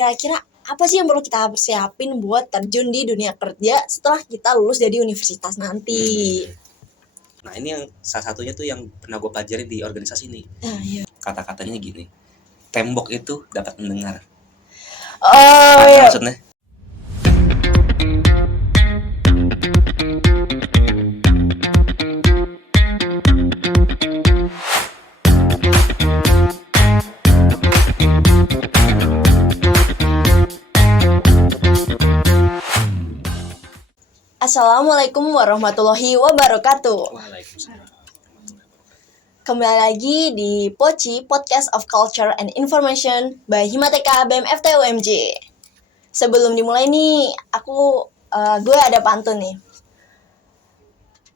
Kira-kira apa sih yang perlu kita siapin buat terjun di dunia kerja setelah kita lulus dari universitas nanti? Nah ini yang salah satunya tuh yang pernah gue pelajari di organisasi nih. Iya. Kata-katanya gini, tembok itu dapat mendengar. Oh iya. Maksudnya? Assalamualaikum warahmatullahi wabarakatuh. Waalaikumsalam. Kembali lagi di Poci, Podcast of Culture and Information by Himateka BEM FT UMJ. Sebelum dimulai nih, gue ada pantun nih.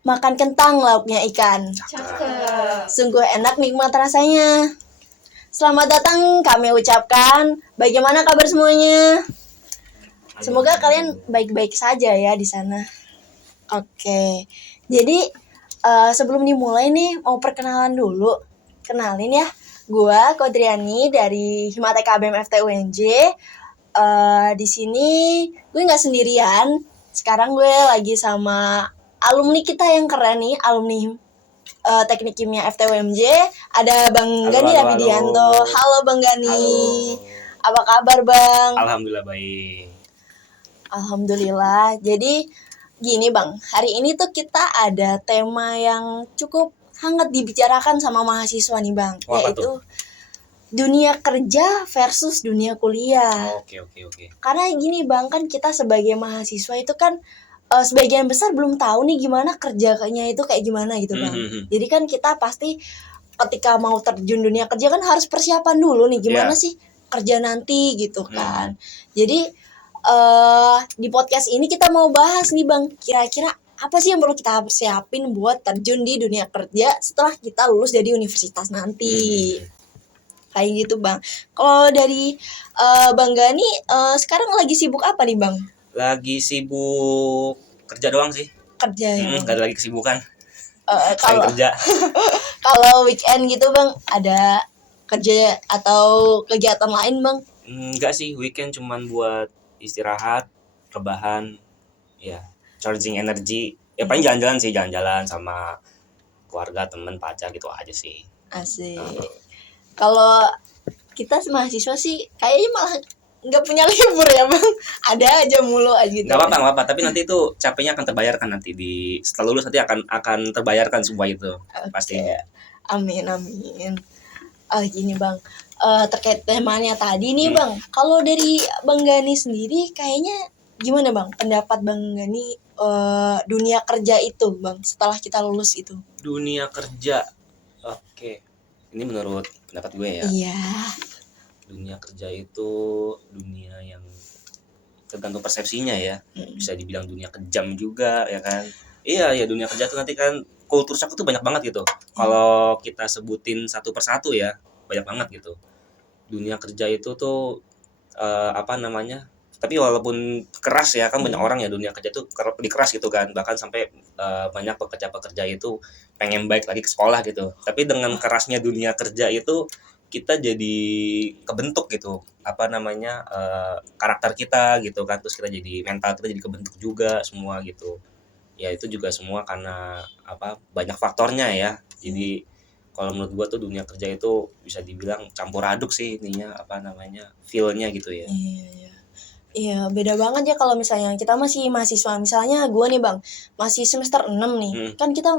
Makan kentang lauknya ikan. Cakep. Sungguh enak nikmat rasanya. Selamat datang kami ucapkan. Bagaimana kabar semuanya? Semoga kalian baik-baik saja ya di sana. Oke. Jadi sebelum dimulai nih mau perkenalan dulu. Kenalin ya. Gua Kodriani dari Himateka BEM FT UNJ. Di sini gue nggak sendirian. Sekarang gue lagi sama alumni kita yang keren nih, alumni Teknik Kimia FT UMJ. Ada Bang Gani Rafidianto. Halo Bang Gani. Apa kabar Bang? Alhamdulillah baik. Alhamdulillah. Jadi gini Bang, hari ini tuh kita ada tema yang cukup hangat dibicarakan sama mahasiswa nih Bang. Oh, yaitu dunia kerja versus dunia kuliah. Oke. Karena gini Bang, kan kita sebagai mahasiswa itu kan sebagian besar belum tahu nih gimana kerjanya itu kayak gimana gitu Bang. Jadi kan kita pasti ketika mau terjun dunia kerja kan harus persiapan dulu nih gimana sih kerja nanti gitu kan. Jadi di podcast ini kita mau bahas nih Bang, kira-kira apa sih yang perlu kita siapin buat terjun di dunia kerja setelah kita lulus dari universitas nanti. Kayak gitu Bang. Kalau dari Bang Gani sekarang lagi sibuk apa nih Bang? Lagi sibuk kerja doang sih. Kerja ya. Gak ada lagi kesibukan. Kalau kerja. Kalau weekend gitu Bang, ada kerja atau kegiatan lain Bang? Enggak sih, weekend cuman buat istirahat, rebahan, ya, charging energi. Ya paling jalan-jalan sama keluarga, temen, pacar gitu aja sih. Asik. Kalau kita mahasiswa sih kayaknya malah nggak punya libur ya Bang. Ada aja mulu aja gitu. Nggak apa-apa, tapi nanti itu capeknya akan terbayarkan nanti setelah lulus nanti akan terbayarkan semua itu. Pastinya. Amin. Gini Bang, terkait temanya tadi nih Bang, kalau dari Bang Gani sendiri kayaknya gimana Bang pendapat Bang Gani dunia kerja itu Bang setelah kita lulus itu? Dunia kerja, oke. Ini menurut pendapat gue ya. Iya. Dunia kerja itu dunia yang tergantung persepsinya ya. Bisa dibilang dunia kejam juga ya kan. Iya dunia kerja tuh nanti kan kultur shock tuh banyak banget gitu. Kalau kita sebutin satu persatu ya banyak banget gitu. Dunia kerja itu tuh tapi walaupun keras ya kan banyak orang ya dunia kerja tuh lebih keras gitu kan, bahkan sampai banyak pekerja itu pengen balik lagi ke sekolah gitu. Tapi dengan kerasnya dunia kerja itu kita jadi kebentuk gitu karakter kita gitu kan, terus kita jadi mental kita jadi kebentuk juga semua gitu ya. Itu juga semua karena banyak faktornya ya. Jadi kalau menurut gua tuh dunia kerja itu bisa dibilang campur aduk sih ininya feel-nya gitu ya. Iya, beda banget ya kalau misalnya kita masih mahasiswa. Misalnya gue nih Bang, masih semester 6 nih. Kan kita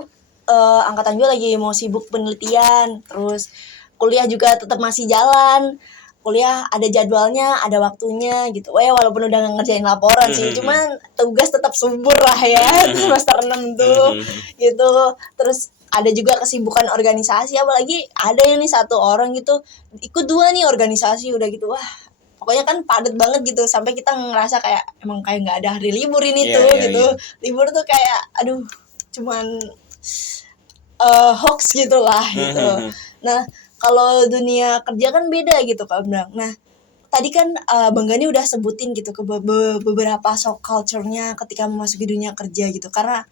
angkatan gue lagi mau sibuk penelitian, terus kuliah juga tetap masih jalan. Kuliah ada jadwalnya, ada waktunya gitu. Walaupun udah ngerjain laporan sih, cuman tugas tetap subur lah ya semester 6 tuh gitu. Terus ada juga kesibukan organisasi, apalagi ada yang nih satu orang gitu ikut 2 nih organisasi udah gitu. Pokoknya kan padat banget gitu sampai kita ngerasa kayak emang kayak nggak ada hari libur ini gitu. Libur tuh kayak aduh cuman hoax gitu lah gitu. Nah kalau dunia kerja kan beda gitu Kak Bang. Nah tadi kan Bang Gani udah sebutin gitu ke beberapa shock culture-nya ketika memasuki dunia kerja gitu, karena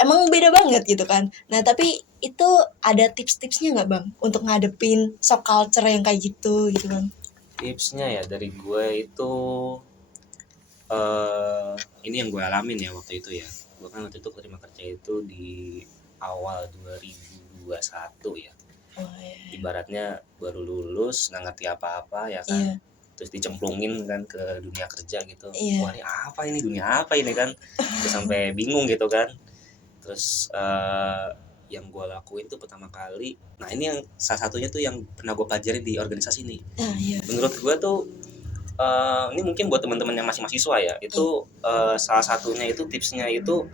emang beda banget gitu kan. Nah tapi itu ada tips-tipsnya nggak Bang untuk ngadepin shock culture yang kayak gitu Bang? Tipsnya ya dari gue itu ini yang gue alamin ya waktu itu ya. Gue kan waktu itu terima kerja itu di awal 2021 ya. Oh, iya. Ibaratnya baru lulus, nggak ngerti apa-apa ya kan. Iya. Terus dicemplungin kan ke dunia kerja gitu. Iya. Wah ini dunia apa ini kan. Terus sampai bingung gitu kan. Terus yang gue lakuin tuh pertama kali, nah ini yang salah satunya tuh yang pernah gue pelajari di organisasi nih. Iya. Menurut gue tuh ini mungkin buat teman-teman yang masih mahasiswa ya, itu salah satunya itu tipsnya itu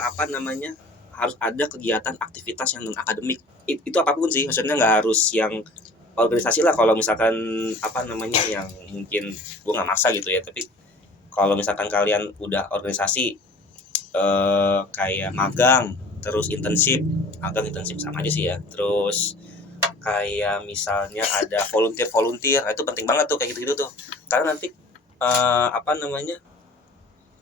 apa namanya, harus ada kegiatan aktivitas yang non akademik. Itu apapun sih, maksudnya nggak harus yang organisasi lah. Kalau misalkan apa namanya yang mungkin gue nggak maksa gitu ya, tapi kalau misalkan kalian udah organisasi kayak magang, terus internship sama aja sih ya. Terus kayak misalnya ada volunteer, itu penting banget tuh kayak gitu tuh. Karena nanti apa namanya,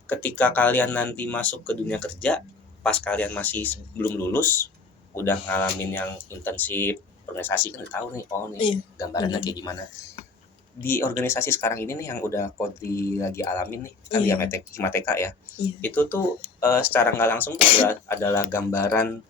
ketika kalian nanti masuk ke dunia kerja, pas kalian masih belum lulus, udah ngalamin yang internship organisasi kan udah tahu nih, Iya. gambarannya kayak gimana. Di organisasi sekarang ini nih yang udah Kodri lagi alamin nih kan, Iya. di Himateka ya. Iya. Itu tuh secara nggak langsung tuh adalah gambaran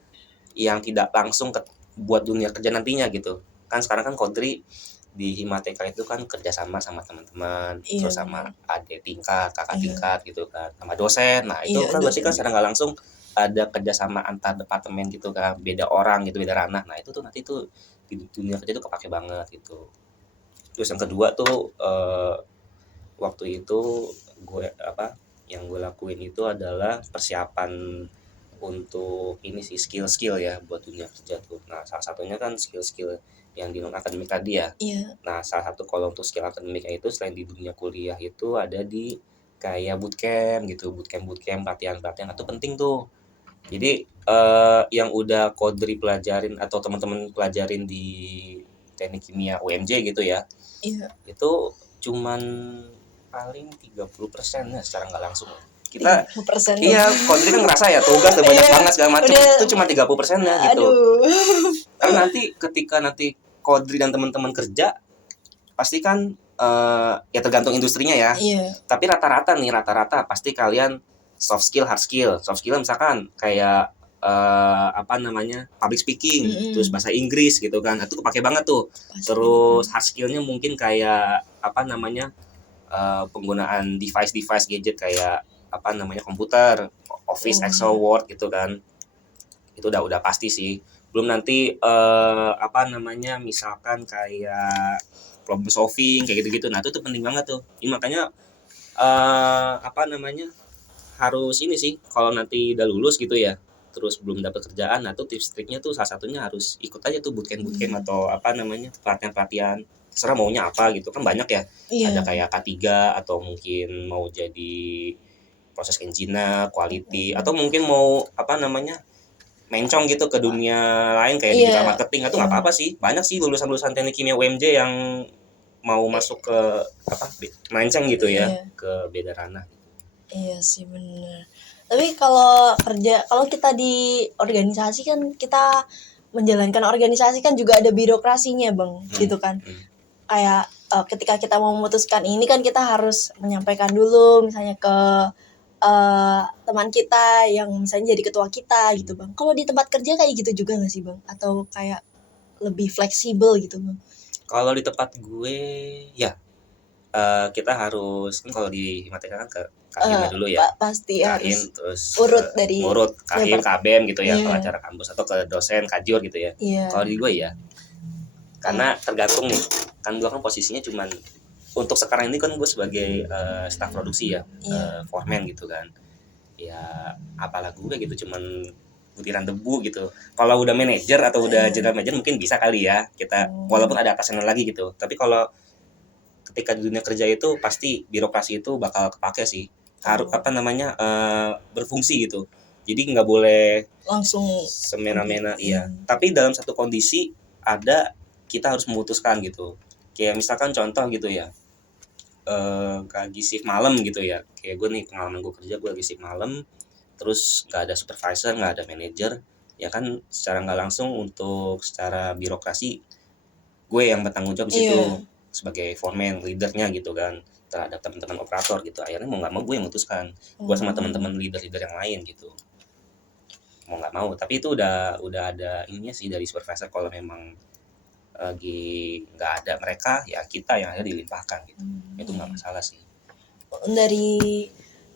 yang tidak langsung buat dunia kerja nantinya gitu. Kan sekarang kan Kodri di Himateka itu kan kerjasama sama teman-teman, Iya, terus sama benar. adik tingkat, kakak Iya. tingkat gitu kan, sama dosen. Nah itu Iya, kan berarti kan dosen. secara nggak langsung ada kerjasama antar departemen gitu kan, beda orang gitu, beda ranah. Nah itu tuh nanti tuh di dunia kerja tuh kepake banget gitu. Terus yang kedua tuh waktu itu yang gue lakuin itu adalah persiapan untuk ini sih, skill ya buat dunia kerja tuh. Nah salah satunya kan skill yang di non akademik tadi ya. Iya. Nah salah satu kalau untuk skill akademiknya itu selain di dunia kuliah itu ada di kayak bootcamp gitu, bootcamp pelatihan itu penting tuh. Jadi yang udah Kodri pelajarin atau teman-teman pelajarin di teknik kimia UMJ gitu ya, Iya. itu cuman paling 30% ya secara nggak langsung. Kita 30% iya, Kodri kan ngerasa ya tugas udah banyak Iya, banget segala macam, udah. itu cuma 30%-nya gitu. Aduh. Karena ketika nanti Kodri dan teman-teman kerja, pasti kan ya tergantung industrinya ya. Iya. Tapi rata-rata pasti kalian soft skill, hard skill. Soft skill misalkan kayak apa namanya, public speaking, terus bahasa Inggris gitu kan, itu kepake banget tuh. Terus hard skillnya mungkin kayak apa namanya, penggunaan device gadget kayak apa namanya, komputer, Office, Excel, Word gitu kan. Itu udah pasti sih. Belum nanti apa namanya, misalkan kayak problem solving kayak gitu-gitu. Nah itu tuh penting banget tuh. Ini makanya apa namanya, harus ini sih, kalau nanti udah lulus gitu ya, terus belum dapat kerjaan, nah tuh tips triknya tuh salah satunya harus ikut aja tuh bootcamp atau apa namanya, pelatihan terserah maunya apa gitu kan, banyak ya. Iya. Ada kayak K3 atau mungkin mau jadi proses engineer, quality, atau mungkin mau apa namanya, mencong gitu ke dunia lain kayak digital marketing, itu nggak apa-apa sih. Banyak sih lulusan teknik kimia UMJ yang mau masuk ke apa, melenceng gitu ya, ke beda ranah. Iya sih bener. Tapi kalau kita di organisasi kan kita menjalankan organisasi kan juga ada birokrasinya bang, gitu kan. Kayak ketika kita mau memutuskan ini kan kita harus menyampaikan dulu misalnya ke teman kita yang misalnya jadi ketua kita gitu bang. Kalau di tempat kerja kayak gitu juga nggak sih bang? Atau kayak lebih fleksibel gitu bang? Kalau di tempat gue ya kita harus kan, kalau di Himateka kan ke Kahimnya dulu ya, pasti Kahim, harus terus urut dari Kahim, KBM gitu ya, Iya. kalau acara kampus, atau ke dosen, kajur gitu ya. Iya. Kalau di gue ya, karena tergantung nih, kan gue kan posisinya cuman untuk sekarang ini kan gue sebagai staf produksi ya, foreman gitu kan. Ya apalah gue gitu, cuman butiran debu gitu. Kalau udah manajer atau udah general manager mungkin bisa kali ya kita, walaupun ada atasannya lagi gitu. Tapi kalau ketika di dunia kerja itu pasti birokrasi itu bakal kepake sih. Harus apa namanya, berfungsi gitu. Jadi nggak boleh langsung semena-mena. Iya. Tapi dalam satu kondisi ada, kita harus memutuskan gitu. Kayak misalkan contoh gitu ya, lagi shift malam gitu ya. Kayak gue nih, pengalaman gue kerja, gue lagi shift malam, terus nggak ada supervisor, nggak ada manager, ya kan secara nggak langsung untuk secara birokrasi gue yang bertanggung jawab di situ. sebagai foreman leadernya gitu kan terhadap teman-teman operator gitu. Akhirnya mau nggak mau gue yang memutuskan, gue sama teman-teman leader yang lain gitu mau nggak mau. Tapi itu udah ada ininya sih dari supervisor, kalau memang lagi nggak ada mereka ya kita yang ada dilimpahkan gitu. Itu nggak masalah sih.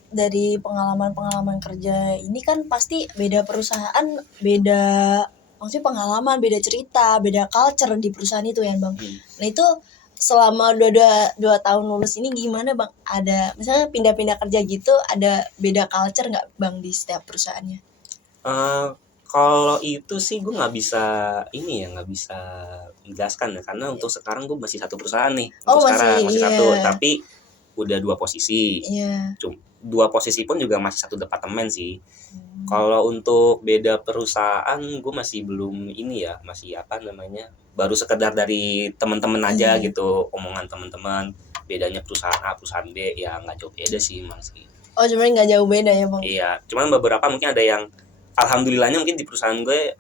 Dari pengalaman kerja ini kan pasti beda perusahaan, beda maksudnya pengalaman, beda cerita, beda culture di perusahaan itu ya Bang. Nah itu selama dua tahun lulus ini gimana Bang? Ada misalnya pindah-pindah kerja gitu, ada beda culture nggak Bang di setiap perusahaannya? Kalau itu sih gue nggak bisa menjelaskan ya, karena untuk sekarang gue masih satu perusahaan nih. Masih satu, tapi udah 2 posisi. Cuma 2 posisi pun juga masih satu departemen sih. Kalau untuk beda perusahaan gue masih belum masih baru sekedar dari teman-teman aja gitu, omongan teman-teman. Bedanya perusahaan A perusahaan B ya nggak jauh beda sih emang sih. Oh sebenarnya nggak jauh beda ya Bang? Iya, cuman beberapa mungkin ada yang alhamdulillahnya mungkin di perusahaan gue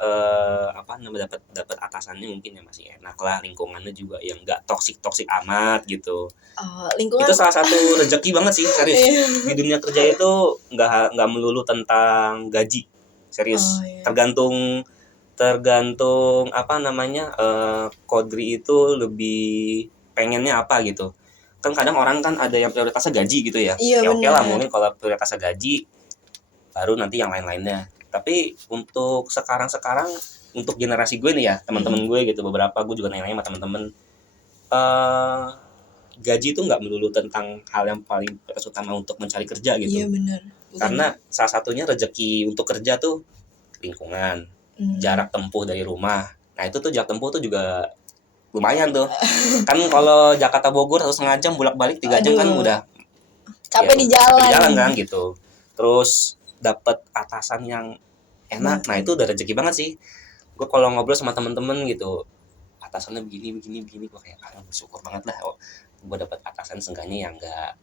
dapat atasannya mungkin yang masih enak lah, lingkungannya juga yang nggak toksik amat gitu. Lingkungan itu salah satu rezeki banget sih, serius. Di dunia kerja itu nggak melulu tentang gaji, serius. Tergantung Kodri itu lebih pengennya apa gitu. Kan kadang orang kan ada yang prioritasnya gaji gitu ya. Oke lah, mungkin kalau prioritasnya gaji baru nanti yang lain-lainnya. Tapi untuk sekarang untuk generasi gue nih ya, teman-teman gue gitu, beberapa gue juga nanya-nanya sama teman-teman, gaji itu nggak melulu tentang hal yang paling utama untuk mencari kerja gitu. Iya benar. Karena salah satunya rezeki untuk kerja tuh lingkungan, jarak tempuh dari rumah. Nah itu tuh jarak tempuh tuh juga lumayan tuh. Kan kalau Jakarta Bogor 1,5 jam bolak-balik 3 jam kan udah capek di jalan kan gitu. Terus dapat atasan yang enak, nah itu udah rezeki banget sih. Gue kalau ngobrol sama temen-temen gitu, atasannya begini gue kayak bersyukur banget lah. Gue dapat atasan seenggaknya yang nggak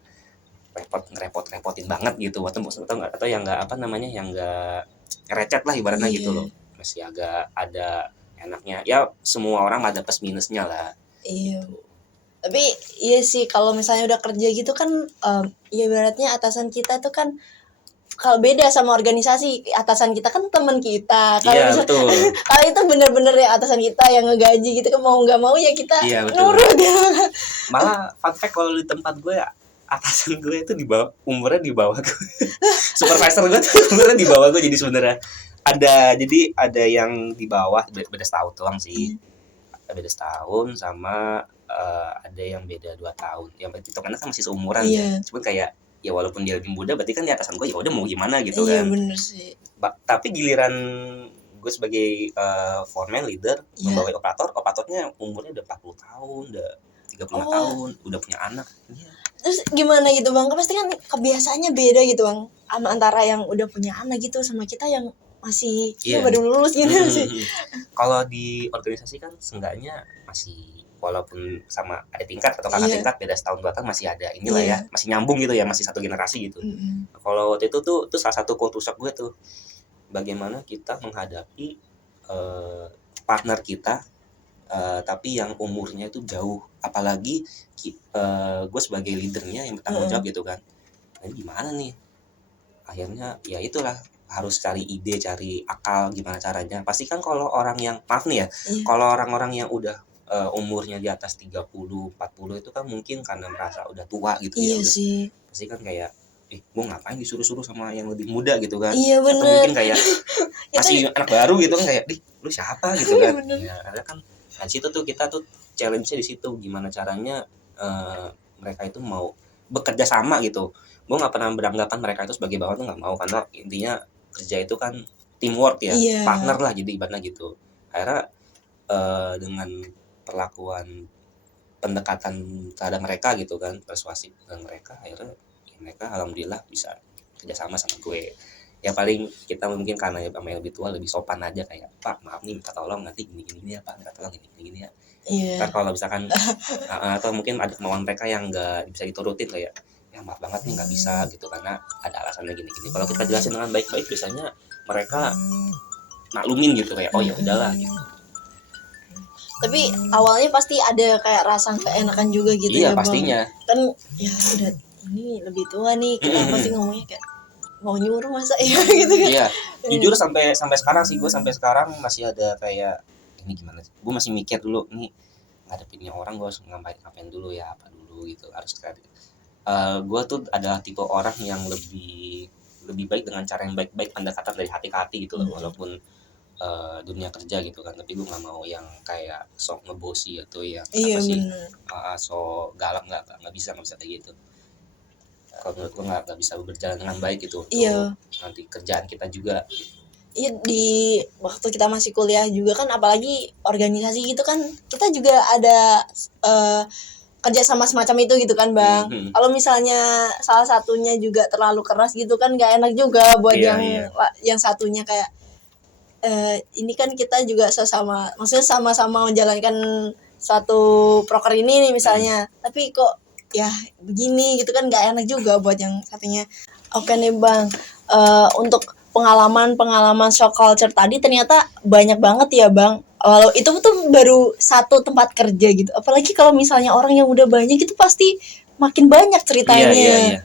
repot-repotin banget gitu, atau yang nggak yang nggak recet lah ibaratnya gitu loh. Masih agak ada enaknya ya, semua orang ada plus minusnya lah. Gitu. Tapi iya sih kalau misalnya udah kerja gitu kan, ya ibaratnya atasan kita tuh kan kalau beda sama organisasi, atasan kita kan teman kita. Betul. Kalau itu bener-bener ya atasan kita yang ngegaji gitu kan, mau nggak mau ya kita nurut ya. Malah fun fact, kalau di tempat gue atasan gue itu umurnya di bawah gue. Supervisor gue tuh umurnya di bawah gue, jadi sebenarnya ada yang di bawah beda setahun doang sih. Beda setahun sama ada yang beda 2 tahun. Yang itu kan masih seumuran ya. Cuman kayak ya walaupun dia lebih muda, berarti kan di atasan gue ya udah mau gimana gitu kan. Iya bener sih. Tapi giliran gue sebagai foreman leader membawai operatornya umurnya udah 40 tahun, udah 35 tahun, udah punya anak. Terus gimana gitu Bang? Pasti kan kebiasaannya beda gitu Bang, antara yang udah punya anak gitu sama kita yang masih baru lulus gitu sih. Kalau di organisasi kan seenggaknya masih, walaupun sama ada tingkat atau kakak tingkat beda setahun 2 tahun, masih ada inilah ya, masih nyambung gitu ya, masih satu generasi gitu. Kalau waktu itu tuh salah satu culture shock gue tuh, bagaimana kita menghadapi partner kita tapi yang umurnya itu jauh, apalagi gue sebagai leadernya yang bertanggung jawab gitu kan. Nah, ini gimana nih? Akhirnya ya itulah, harus cari ide, cari akal gimana caranya. Pasti kan kalau orang yang kalau orang-orang yang udah umurnya di atas 30, 40 itu kan mungkin karena merasa udah tua gitu ya. Sih. Pasti kan kayak gue ngapain disuruh-suruh sama yang lebih muda gitu kan. Bener. Atau mungkin kayak masih anak baru gitu kan, kayak lu siapa gitu kan. Ya, karena kan di situ tuh kita tuh challenge-nya di situ, gimana caranya mereka itu mau bekerja sama gitu. Gue nggak pernah beranggapan mereka itu sebagai bawahan tuh nggak mau, karena intinya kerja itu kan teamwork ya, partner lah jadi ibaratnya gitu. Akhirnya dengan perlakuan pendekatan terhadap mereka gitu kan, persuasif dengan mereka, akhirnya ya mereka alhamdulillah bisa kerjasama sama gue. Ya paling kita mungkin karena sama yang lebih tua lebih sopan aja, kayak Pak maaf nih minta tolong nanti gini ya Pak, minta tolong gini ya. Kan kalau misalkan atau mungkin ada kemauan mereka yang nggak bisa diturutin, kayak ya maaf banget nih nggak bisa gitu karena ada alasannya gini. Kalau kita jelasin dengan baik-baik, biasanya mereka maklumin gitu, kayak oh ya udahlah gitu. Tapi awalnya pasti ada kayak rasa keenakan juga gitu iya ya Bang. pastinya Kan ya udah ini lebih tua nih, kita pasti ngomongnya kayak mau nyuruh masa ya gitu kan. Iya, jujur sampai sekarang sih gue sampai sekarang masih ada kayak ini gimana sih? Gue masih mikir dulu nih ngadepinnya orang gue harus ngapain dulu ya, apa dulu gitu harus kayak. Gue tuh adalah tipe orang yang lebih baik dengan cara yang baik-baik, pendekatan dari hati ke hati gitu loh, walaupun dunia kerja gitu kan, tapi gue nggak mau yang kayak sok ngebosi atau yang Iya, apa sih bener. sok galak, nggak bisa kayak gitu. Kalau menurut gue nggak bisa berjalan dengan baik gitu untuk Iya. nanti kerjaan kita juga. Iya, di waktu kita masih kuliah juga kan, apalagi organisasi gitu kan, kita juga ada kerja sama semacam itu gitu kan Bang. Kalau misalnya salah satunya juga terlalu keras gitu kan gak enak juga buat Iya. yang satunya kayak ini kan kita juga maksudnya sama-sama menjalankan satu proker ini nih misalnya, tapi kok ya begini gitu kan gak enak juga buat yang satunya. Oke nih Bang, untuk pengalaman shock culture tadi ternyata banyak banget ya Bang. Walau itu tuh baru satu tempat kerja gitu. Apalagi kalau misalnya orang yang udah banyak itu pasti makin banyak ceritanya. Iya.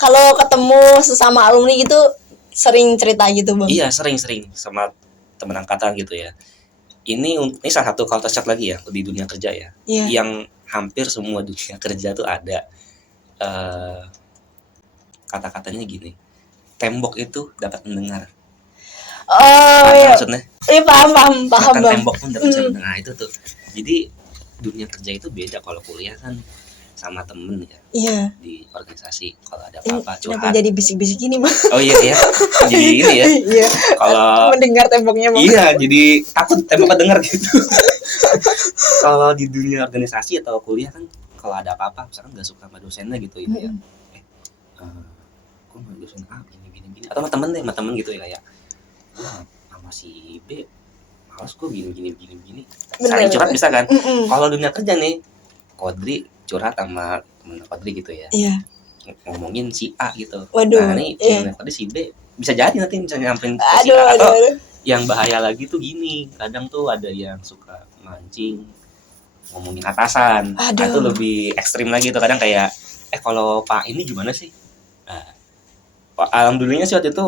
Kalau ketemu sesama alumni gitu sering cerita gitu Bang. Iya, sering sama teman angkatan gitu ya. Ini salah satu culture shock lagi ya di dunia kerja ya. Iya. Yang hampir semua dunia kerja tuh ada kata-katanya gini. Tembok itu dapat mendengar. Iya. Maksudnya? Iya, paham Bahkan Bang. tembok pun dapat mendengar. Nah, itu tuh. Jadi dunia kerja itu beda. Kalau kuliah kan sama temen ya. Iya. Di organisasi kalau ada apa-apa curhat. Kenapa jadi bisik-bisik gini Bang? Oh iya. Jadi ini ya. Iya. Kalau mendengar temboknya Bang. Iya, jadi takut temboknya dengar gitu. Kalau di dunia organisasi atau kuliah kan kalau ada apa-apa misalkan nggak suka sama dosennya gitu ya. Gue mau dosen A gini atau sama temen gitu ya kayak sama si B males gue gini. Saling curhat bisa kan. Kalau dunia kerja nih Kodri curhat sama temen Kodri gitu ya. Iya. Ngomongin si A gitu. Waduh, nah ini Kodri si B bisa jadi nanti misalnya nyamperin ke si A. Atau yang bahaya lagi tuh gini, kadang tuh ada yang suka mancing ngomongin atasan. Nah, itu lebih ekstrim lagi tuh, kadang kayak kalau Pak ini gimana sih. Nah, alhamdulillahnya sih waktu itu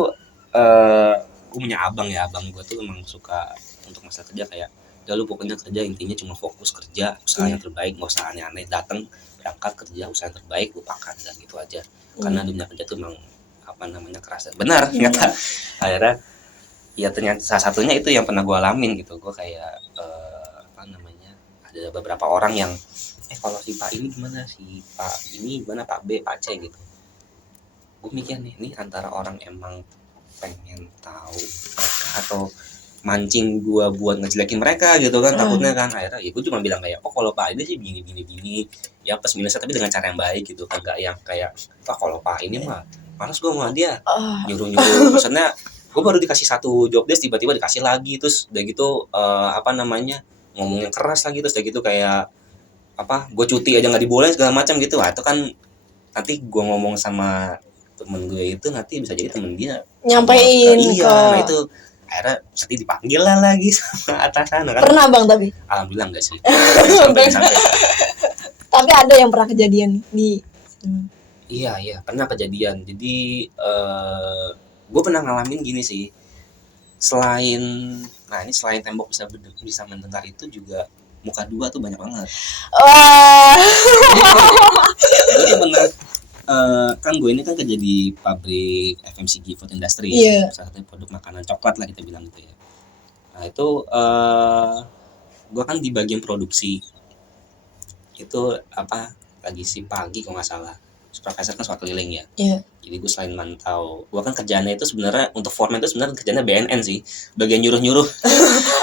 gue punya abang gue tuh emang suka untuk masalah kerja kayak udah lu pokoknya kerja intinya cuma fokus kerja, usaha yang terbaik, nggak usah aneh-aneh, datang berangkat kerja usaha yang terbaik lupakan dan gitu aja. Karena dunia kerja tuh emang keras dan benar ternyata. Akhirnya ya ternyata salah satunya itu yang pernah gue alamin gitu. Gue kayak ada beberapa orang yang kalau si Pak ini gimana, si Pak ini gimana, Pak B, Pak C gitu. Gue mikir nih, ini antara orang emang pengen tahu atau mancing gue buat ngejelekin mereka gitu kan, takutnya kan. Akhirnya ya gue cuma bilang kayak kalau Pak ini sih gini ya plus minusnya, tapi dengan cara yang baik gitu, kagak yang kayak kalau Pak ini mah malas gue sama dia nyuruh maksudnya gue baru dikasih satu job desk tiba-tiba dikasih lagi, terus udah gitu ngomong yang keras lagi, terus udah gitu kayak gue cuti aja nggak dibolehin segala macam gitu. Itu kan nanti gue ngomong sama temen gue itu nanti bisa jadi temen dia nyampein nah itu akhirnya sedih dipanggil lah lagi sama atasan kan. Pernah Bang tapi? Alhamdulillah enggak sih. sampai. Tapi ada yang pernah kejadian di Iya pernah kejadian. Jadi gue pernah ngalamin gini sih, selain tembok bisa mendengar itu juga muka dua tuh banyak banget. Jadi benar kan gue ini kan kerja di pabrik FMCG food industry ya, salah satu produk makanan coklat lah kita bilang gitu ya. Nah itu gue kan di bagian produksi itu lagi si pagi kalau nggak salah, supervisor kan suka keliling ya. Jadi gue selain mantau, gue kan kerjaannya itu sebenarnya untuk foreman itu sebenarnya kerjanya BNN sih, bagian nyuruh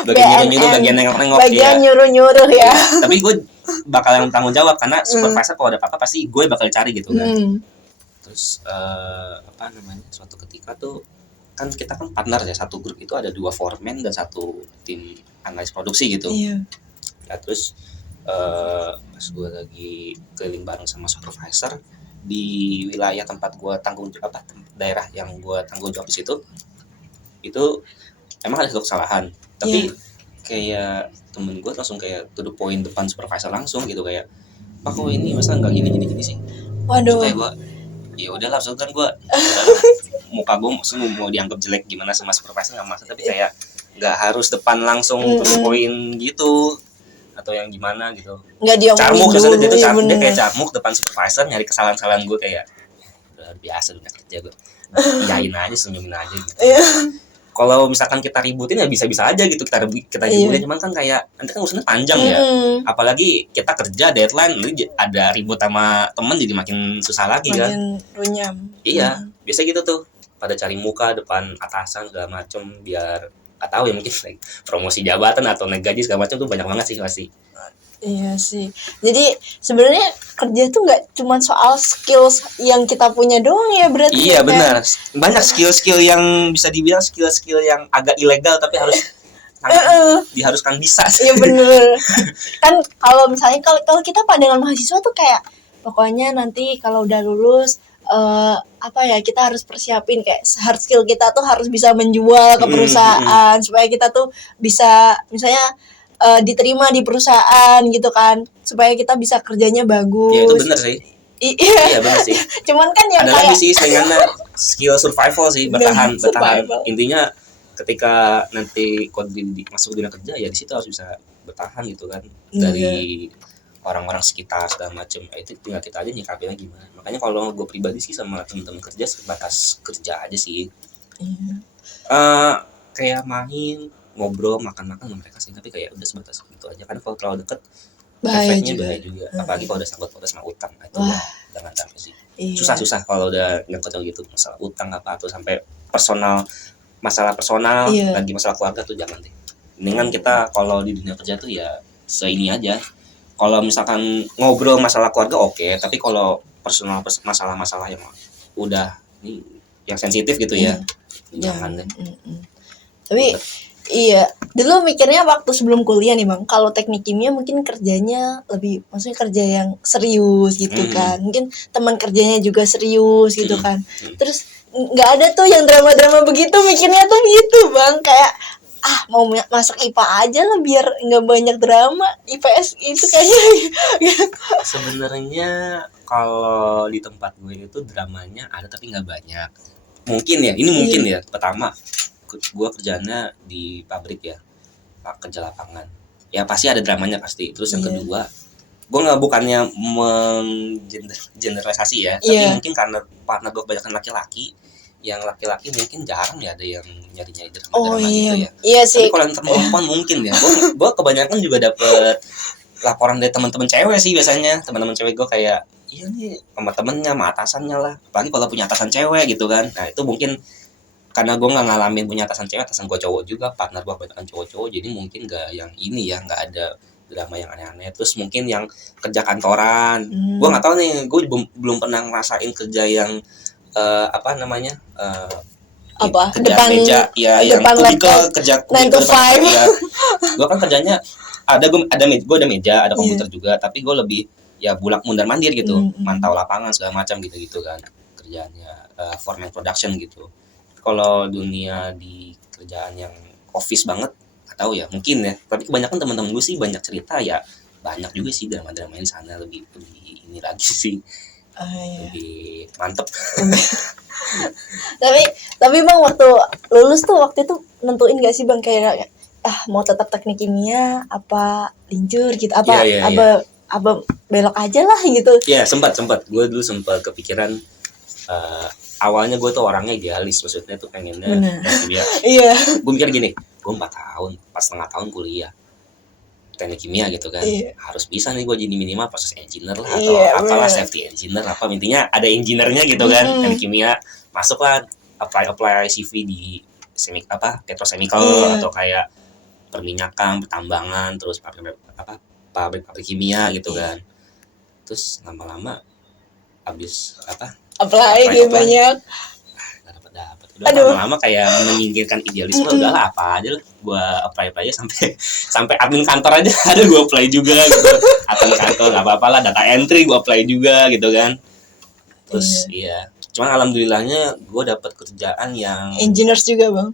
bagian nengok-nengok bagian nyuruh ya. Tapi gue bakal yang tanggung jawab karena supervisor kalau ada apa-apa pasti gue bakal cari gitu kan. Terus suatu ketika tuh kan kita kan partner ya, satu grup itu ada 2 foreman dan 1 tim analis produksi gitu. Ya terus pas gue lagi keliling bareng sama supervisor di wilayah tempat gue daerah yang gue tanggung jawab di situ, itu emang ada satu kesalahan, tapi kayak temen gue langsung kayak to the point depan supervisor langsung gitu, kayak Pak kok ini masa nggak gini sih. Waduh. So kayak gue ya udahlah, so kan gue muka gue maksudnya mau dianggap jelek gimana sama supervisor nggak masalah, tapi kayak nggak harus depan langsung to the point gitu atau yang gimana gitu. Nggak diomongin carmuk dulu, dia tuh iya dia bener. kayak carmuk depan supervisor nyari kesalahan gue, kayak udah biasa dunia kerja gue iyain aja, senyumin aja gitu. Kalau misalkan kita ributin ya bisa-bisa aja gitu, kita ributin, cuman kan kayak nanti kan urusannya panjang ya, apalagi kita kerja deadline, ada ribut sama temen jadi makin susah lagi kan, makin runyam. Iya, biasa gitu tuh, pada cari muka depan atasan segala macem biar nggak tahu ya, mungkin like, promosi jabatan atau naik gaji segala macam tuh banyak banget sih pasti. Iya sih. Jadi sebenarnya kerja tuh nggak cuma soal skills yang kita punya doang ya berarti. Iya benar. Banyak skill-skill yang bisa dibilang skill-skill yang agak ilegal tapi harus diharuskan bisa sih. Iya bener. Kan kalau misalnya kalau kita pandangan mahasiswa tuh kayak pokoknya nanti kalau udah lulus apa ya, kita harus persiapin kayak hard skill kita tuh harus bisa menjual ke perusahaan supaya kita tuh bisa misalnya diterima di perusahaan gitu kan, supaya kita bisa kerjanya bagus. Ya itu benar sih. Iya benar sih. Cuman kan yang ada kayak lagi sih selingannya skill survival sih, bertahan. Intinya ketika nanti kau masuk dunia kerja ya di situ harus bisa bertahan gitu kan, dari orang-orang sekitar segala macam. Itu tinggal kita aja nyikapinnya gimana. Makanya kalau gue pribadi sih sama teman-teman kerja sebatas kerja aja sih. Kayak main, ngobrol, makan-makan sama mereka sih, tapi kayak udah sebatas itu aja. Karena kalau terlalu deket efeknya bahaya juga. Apalagi kalau udah sangkut sama utang, itu jangan sampai sih. Susah kalau udah nyangkut gitu, masalah utang apa atau sampai masalah personal, lagi masalah keluarga tuh jangan deh. Mendingan kita kalau di dunia kerja tuh ya seini aja. Kalau misalkan ngobrol masalah keluarga oke, tapi kalau personal masalah-masalah yang udah nih yang sensitif gitu ya, jangan deh. Tapi iya, dulu mikirnya waktu sebelum kuliah nih Bang, kalau teknik kimia mungkin kerjanya lebih, maksudnya kerja yang serius gitu kan. Mungkin teman kerjanya juga serius gitu kan. Terus nggak ada tuh yang drama-drama begitu, mikirnya tuh gitu Bang, kayak mau masuk IPA aja lah biar nggak banyak drama. IPS itu kayaknya sebenarnya kalau di tempat gue itu dramanya ada tapi nggak banyak. Mungkin ya, ini mungkin ya. Pertama, gue kerjanya di pabrik ya, kerja lapangan. Ya pasti ada dramanya pasti. Terus yang kedua, gue nggak bukannya generalisasi ya, tapi mungkin karena partner gue kebanyakan laki-laki, yang laki-laki mungkin jarang ya ada yang nyari drama gitu ya. Iya sih. Tapi kalau yang perempuan mungkin ya, gue kebanyakan juga dapet laporan dari teman-teman cewek sih biasanya. Teman-teman cewek gue kayak, iya nih sama temennya, sama atasannya lah. Apalagi kalau punya atasan cewek gitu kan. Nah itu mungkin karena gue nggak ngalamin punya atasan cewek, atasan gue cowok juga, partner gue kebanyakan cowok-cowok, jadi mungkin nggak yang ini ya, nggak ada drama yang aneh-aneh. Terus mungkin yang kerja kantoran, gue nggak tahu nih, gue belum pernah ngerasain kerja yang kerja depan meja ya, yang kubikel, kerja kubikel 9 to 5 ya. Gue kan kerjanya gue ada meja, ada komputer juga, tapi gue lebih ya bulak mundar mandir gitu, mantau lapangan segala macam gitu kan kerjaannya, foreman production gitu. Kalau dunia di kerjaan yang office banget nggak tahu ya, mungkin ya, tapi kebanyakan teman-teman gue sih banyak cerita ya, banyak juga sih drama-drama di sana, lebih ini lagi sih. Lebih mantep. tapi Bang, waktu lulus tuh waktu itu nentuin gak sih Bang kayak mau tetap teknik kimia apa linjur gitu, apa belok aja lah gitu. Iya sempat gue dulu sempat kepikiran. Awalnya gue tuh orangnya idealis, maksudnya tuh pengennya kuliah. Iya. Gue mikir gini, gue 4 setengah tahun kuliah teknik kimia gitu kan, harus bisa nih gue jadi minimal proses engineer lah atau apalah, safety engineer apa, intinya ada engineer-nya gitu kan. Teknik kimia masuklah, apply CV di petrochemical atau kayak perminyakan, pertambangan, terus pabrik kimia gitu kan. Terus lama-lama habis apply banyak, udah lama-lama kayak menyingkirkan idealisme. Udahlah apa aja lah, gue apply aja sampai admin kantor aja ada gue apply juga gitu. Admin kantor nggak apa-apa lah, data entry gue apply juga gitu kan. Terus cuman alhamdulillahnya gue dapat kerjaan yang engineers juga Bang.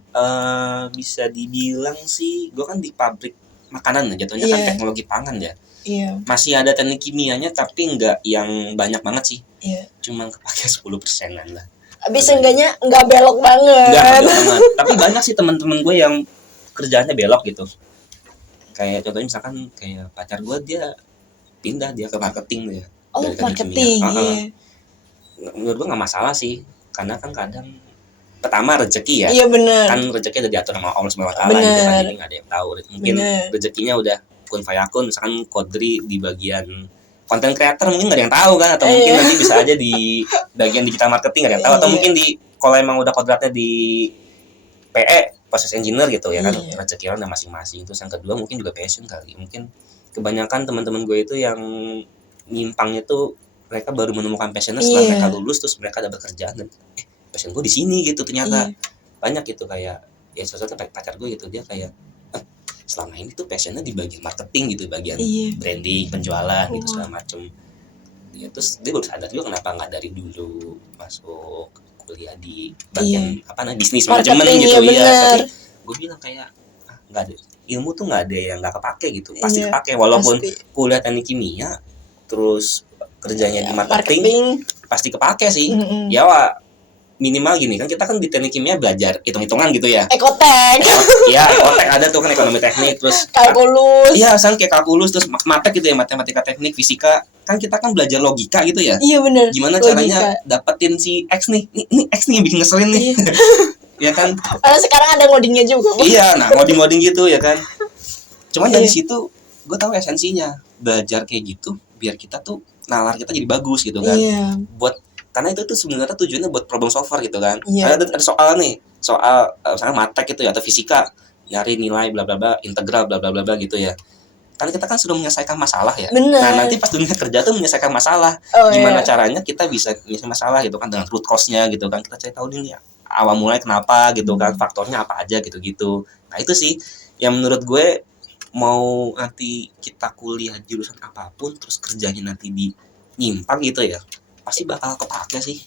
Bisa dibilang sih gue kan di pabrik makanan jatuhnya kan teknologi pangan ya. Masih ada teknik kimianya tapi nggak yang banyak banget sih. Cuman kepake 10%-an lah. Habis enggaknya nggak belok banget. Nggak belok banget. Tapi banyak sih teman-teman gue yang kerjaannya belok gitu. Kayak contohnya misalkan kayak pacar gue dia pindah dia ke marketing ya. Oh, marketing. Menurut gue nggak masalah sih, karena kan kadang pertama rezeki ya. Iya benar. Kan rezeki udah diatur sama Allah Subhanahu wa taala gitu kan, jadi nggak ada yang tahu. Mungkin rezekinya udah kun fayakun, misalkan Kodri di bagian konten creator mungkin nggak ada yang tahu kan, atau mungkin nanti bisa aja di bagian digital marketing nggak ada yang tahu, atau mungkin di kalau emang udah kodratnya di PE proses engineer gitu ya kan, rezeki orang udah masing-masing. Terus yang kedua mungkin juga passion kali. Mungkin kebanyakan teman-teman gue itu yang nyimpangnya tuh mereka baru menemukan passionnya setelah mereka lulus, terus mereka dapat kerjaan dan passion gue di sini gitu ternyata. Banyak gitu kayak ya salah pacar gue gitu, dia kayak selama ini tuh passionnya di bagian marketing gitu, bagian branding, penjualan gitu segala macem ya. Terus dia baru sadar juga kenapa nggak dari dulu masuk kuliah di bagian bisnis manajemen gitu ya. Tapi gue bilang kayak nggak ada ilmu tuh, nggak ada yang nggak kepake gitu, pasti kepake walaupun kuliah teknik kimia terus kerjanya di marketing pasti kepake sih. Ya minimal gini kan, kita kan di teknik kimia belajar hitung-hitungan gitu ya, ekotek ya ekotek ada tuh kan, ekonomi teknik, terus kalkulus, misalnya kayak kalkulus, terus matek gitu ya, matematika teknik, fisika kan, kita kan belajar logika gitu ya. Iya benar, gimana logika caranya dapetin si X nih, ini X nih yang bikin ngeselin nih. Ya kan, karena sekarang ada ngodingnya juga. Iya, nah ngoding gitu ya kan. Cuman dari situ gue tahu esensinya belajar kayak gitu biar kita tuh nalar kita jadi bagus gitu kan. Buat karena itu tuh sebenarnya tujuannya buat problem solver gitu kan. Ada soal nih, soal misalnya matek gitu ya, atau fisika, nyari nilai bla bla bla, integral bla bla bla gitu ya. Karena kita kan sudah menyelesaikan masalah ya. Bener. Nah nanti pas dunia kerja tuh menyelesaikan masalah. Gimana caranya kita bisa menyelesaikan masalah gitu kan, dengan root cause-nya gitu kan. Kita cari tahu nih awal mulai kenapa gitu kan, faktornya apa aja gitu-gitu. Nah itu sih yang menurut gue, mau nanti kita kuliah jurusan apapun terus kerjanya nanti di nyimpang gitu ya, pasti bakal kepake sih.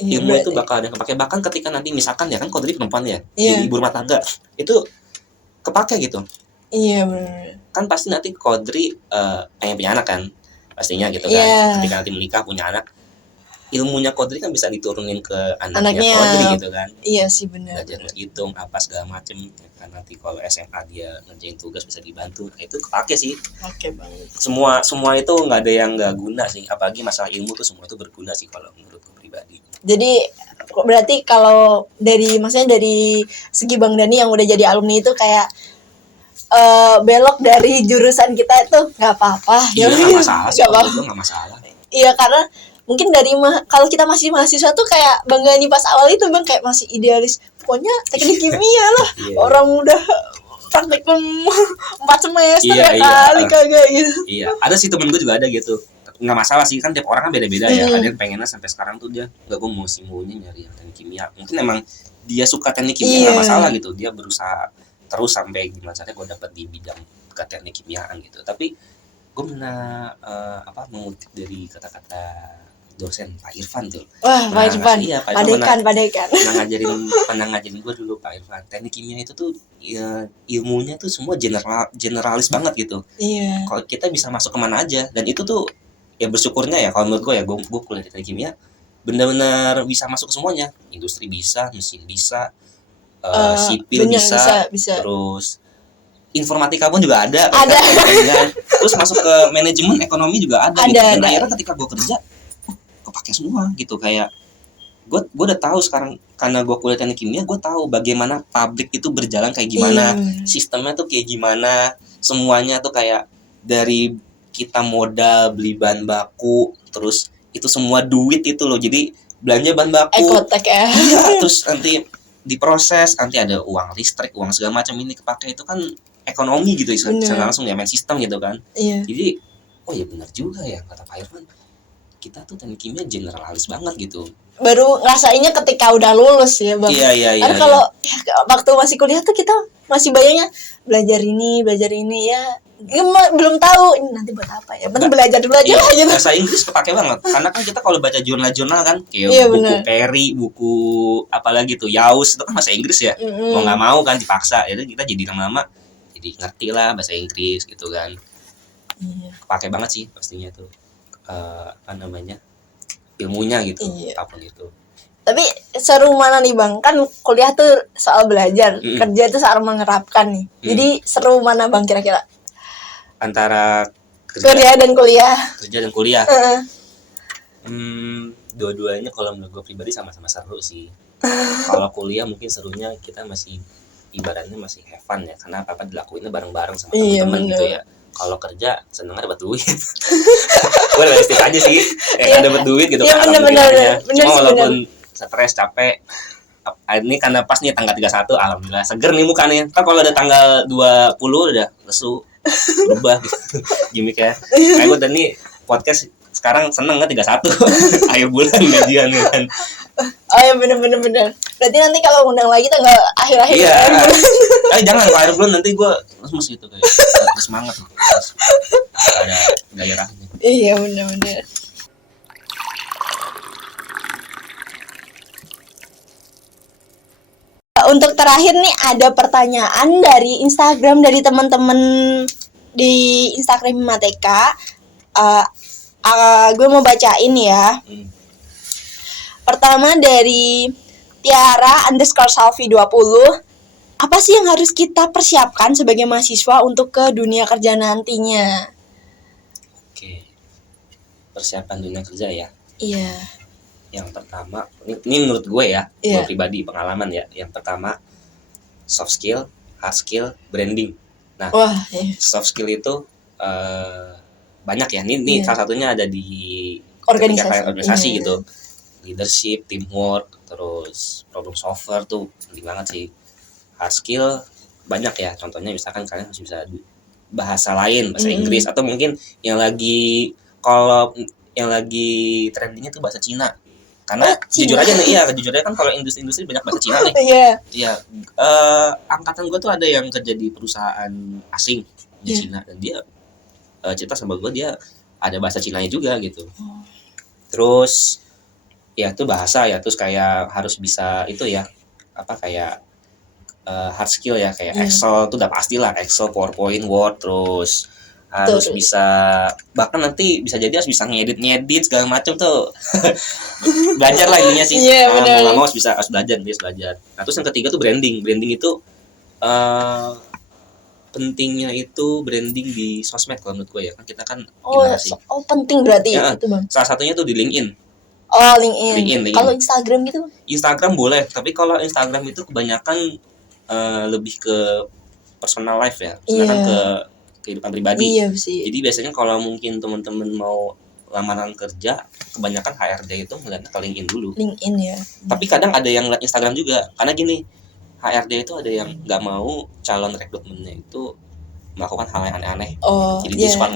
Ilmu itu bakal ada yang kepake. Bahkan ketika nanti misalkan ya kan Kodri perempuan ya, jadi ibu rumah tangga, itu kepake gitu. Iya benar. Kan pasti nanti Kodri pengen punya anak kan, pastinya gitu kan. Ketika nanti menikah punya anak, ilmunya Kodri kan bisa diturunin ke anaknya Kodri gitu kan. Iya sih benar. Belajar ngitung apa segala macem kan, nanti kalau SMA dia ngerjain tugas bisa dibantu. Nah, itu kepake sih. Oke banget. Semua itu nggak ada yang nggak guna sih, apalagi masalah ilmu tuh semua itu berguna sih kalau menurutku pribadi. Jadi berarti kalau maksudnya dari segi Bang Dani yang udah jadi alumni itu kayak belok dari jurusan kita itu nggak apa-apa. Iya nggak masalah sih, nggak masalah. Iya karena mungkin kalau kita masih mahasiswa tuh kayak Bang Dani pas awal itu Bang kayak masih idealis, pokoknya teknik kimia lah. Orang udah praktikum 4 semester kali kagak gitu. Iya, ada sih temen gue juga ada gitu. Nggak masalah sih, kan tiap orang kan beda-beda ya. Ada yang pengennya sampai sekarang tuh dia nggak, gue maunya nyari yang teknik kimia. Mungkin emang dia suka teknik kimia, nggak masalah gitu. Dia berusaha terus sampai gimana caranya gue dapet di bidang ke teknik kimiaan gitu. Tapi gue pernah mengutip dari kata-kata dosen Pak Irfan tuh. Wah, Pak Irfan. Iya, Pak Irfan. Pernah ngajarin gue dulu Pak Irfan. Teknik kimia itu tuh ya, ilmunya tuh semua generalis banget gitu. Iya. Kalau kita bisa masuk kemana aja, dan itu tuh ya bersyukurnya ya kalau menurut gue ya, gue kuliah di teknik kimia benar-benar bisa masuk ke semuanya. Industri bisa, mesin bisa, sipil bisa, terus informatika pun juga ada. Terus masuk ke manajemen ekonomi juga ada. Gitu. Dan akhirnya ketika gue kerja kepake semua gitu. Kayak gue udah tahu sekarang, karena gue kuliah teknik kimia, gue tahu bagaimana pabrik itu berjalan kayak gimana, sistemnya tuh kayak gimana, semuanya tuh kayak dari kita modal beli bahan baku, terus itu semua duit itu loh, jadi belanja bahan baku, ekotek ya. Iya, terus nanti diproses, nanti ada uang listrik, uang segala macam, ini kepake, itu kan ekonomi gitu, secara langsung ya, main sistem gitu kan. Jadi oh ya benar juga ya kata Pak Irfan, kita tuh teknik kimia generalis banget gitu. Baru ngerasainnya ketika udah lulus ya Bang. Iya. Karena kalau waktu masih kuliah tuh kita masih bayangnya belajar ini ya, belum tahu ini nanti buat apa ya. Penting belajar dulu aja lah gitu. Bahasa Inggris kepake banget. Karena kan kita kalau baca jurnal-jurnal kan kayak buku Perry, buku apalagi tuh Yaus, itu kan bahasa Inggris ya. Mau enggak mau kan dipaksa. Jadi kita jadi lama-lama jadi ngerti lah bahasa Inggris gitu kan. Iya. Pakai banget sih pastinya tuh apa namanya ilmunya gitu, Iya. apapun itu. Tapi seru mana nih Bang? Kan kuliah tuh soal belajar, kerja tuh soal menerapkan nih. Jadi seru mana Bang kira-kira? Antara Kerja dan kuliah. Dua-duanya kalau menurut gue pribadi sama-sama seru sih. Kalau kuliah mungkin serunya kita masih ibaratnya masih have fun ya, karena apa-apa dilakuinnya bareng-bareng sama teman-teman gitu ya. Kalau kerja senengnya dapat duit. Gue realistis aja sih, dapat duit gitu kan. Cuma walaupun stres capek, ini karena pas nih tanggal 31, alhamdulillah seger nih mukanya. Kan kalau ada tanggal 20 udah lesu, berubah gitu gimmicknya. Kayak gue tadi podcast sekarang seneng kan 31 akhir bulan gajian kan. Oh ya bener. Berarti nanti kalau undang lagi tanggal akhir-akhir. Iya. Jangan akhir bulan, nanti gue lemes gitu kayak semangat gitu. Ada gairahnya. Iya bener. Untuk terakhir nih ada pertanyaan dari Instagram dari teman-teman di Instagram Himateka. Gue mau bacain ya. Pertama dari Tiara_Salvi 20. Apa sih yang harus kita persiapkan sebagai mahasiswa untuk ke dunia kerja nantinya? Oke. Persiapan dunia kerja ya. Iya. Yang pertama, ini menurut gue ya, gue pribadi pengalaman ya. Yang pertama soft skill, hard skill, branding. Nah, soft skill itu banyak ya. Ini salah satunya ada di organisasi gitu. Leadership, teamwork, terus problem solver tuh penting banget sih. Hard skill banyak ya. Contohnya misalkan kalian harus bisa bahasa lain, bahasa Inggris, atau mungkin yang lagi trendingnya tuh bahasa Cina. Karena jujur aja kan kalau industri banyak bahasa Cina nih. Iya. Angkatan gue tuh ada yang kerja di perusahaan asing di Cina, dan dia cerita sama gue dia ada bahasa Cinanya juga gitu. Terus ya itu bahasa ya, terus kayak harus bisa itu ya kayak hard skill ya, kayak Excel tuh udah pastilah, Excel, PowerPoint, Word, terus harus bisa, bahkan nanti bisa jadi harus bisa ngedit segala macam tuh. Belajar lah ininya sih. Mau nggak mau harus belajar. Nah terus yang ketiga tuh branding itu pentingnya itu branding di sosmed kalau menurut gue ya, kan kita kan gimana sih? Penting berarti itu Bang. Salah satunya tuh di LinkedIn. LinkedIn. Kalau Instagram gitu? Instagram boleh, tapi kalau Instagram itu kebanyakan lebih ke personal life ya, sedangkan ke kehidupan pribadi. Jadi biasanya kalau mungkin teman-teman mau lamaran kerja, kebanyakan HRD itu ngeliatnya ke LinkedIn dulu. LinkedIn ya. Tapi kadang ada yang ngeliat Instagram juga, karena gini, HRD itu ada yang nggak mau calon rekrutmennya itu melakukan hal yang aneh-aneh. Jadi dia suka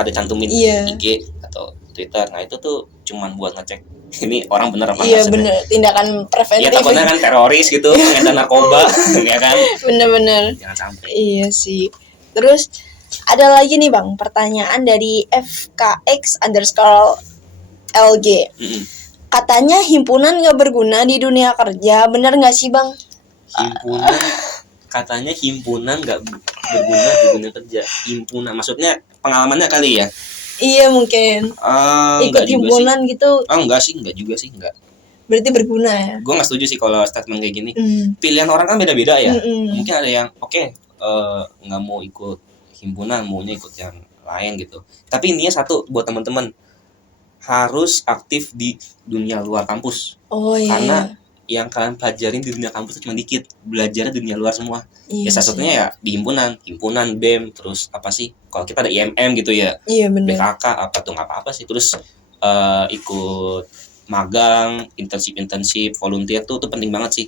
ada cantumin IG atau Twitter. Nah itu tuh cuman buat ngecek ini orang bener apa enggak. Iya bener, tindakan preventif. Iya takutnya kan teroris gitu, ngedar narkoba, ya kan. Bener. Jangan sampai. Iya sih. Terus ada lagi nih Bang, pertanyaan dari FKX_LG. Katanya himpunan nggak berguna di dunia kerja, bener nggak sih Bang? Katanya himpunan nggak berguna di dunia kerja. Himpunan maksudnya pengalamannya kali ya? Iya mungkin. Ikut himpunan gitu. Enggak juga sih. Berarti berguna ya? Gue nggak setuju sih kalau statement kayak gini. Pilihan orang kan beda-beda ya. Mungkin ada yang nggak mau ikut himpunan, maunya ikut yang lain gitu. Tapi intinya satu buat teman-teman, harus aktif di dunia luar kampus. Karena yang kalian pelajarin di dunia kampus itu cuma dikit, belajarnya di dunia luar semua. Ya salah satunya ya di himpunan BEM, terus apa sih? Kalau kita ada IMM gitu ya, BKK apa sih? Terus ikut magang, internship, volunteer tuh penting banget sih.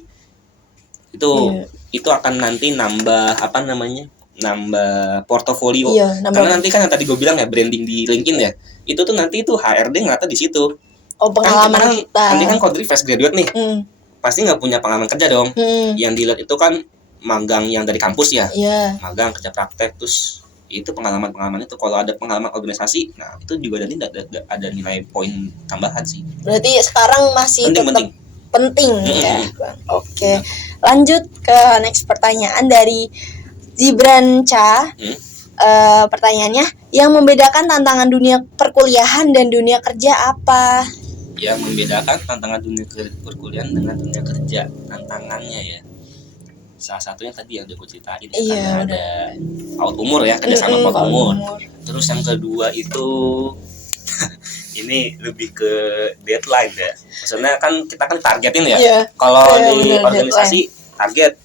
Itu akan nanti nambah nambah portofolio. Karena nanti kan yang tadi gue bilang ya, branding di LinkedIn ya, itu tuh nanti itu HRD ngeliatnya di situ. Pengalaman kita. Nanti kan kalau dari fresh graduate nih, pasti nggak punya pengalaman kerja dong. Yang dilihat itu kan magang yang dari kampus ya, magang, kerja praktek, terus itu pengalaman itu. Kalau ada pengalaman organisasi, nah itu juga nanti ada nilai poin tambahan sih. Berarti sekarang masih penting ya Bang. Oke. Lanjut ke next pertanyaan dari Zibranca, pertanyaannya, yang membedakan tantangan dunia perkuliahan dan dunia kerja apa? Yang membedakan tantangan dunia perkuliahan dengan dunia kerja, tantangannya ya, salah satunya tadi yang udah gue ceritain ya, Iya, karena ada paut umur ya, kerjasama paut umur. Terus yang kedua itu ini lebih ke deadline ya. Maksudnya kan kita kan targetin ya. Iya. Kalau di bener, organisasi target